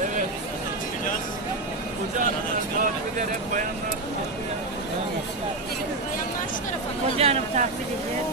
Evet, çıkacağız. Ocağına devam ederek bayanlar. Bayanlar şu tarafa. Hoca hanım takip edeceğiz.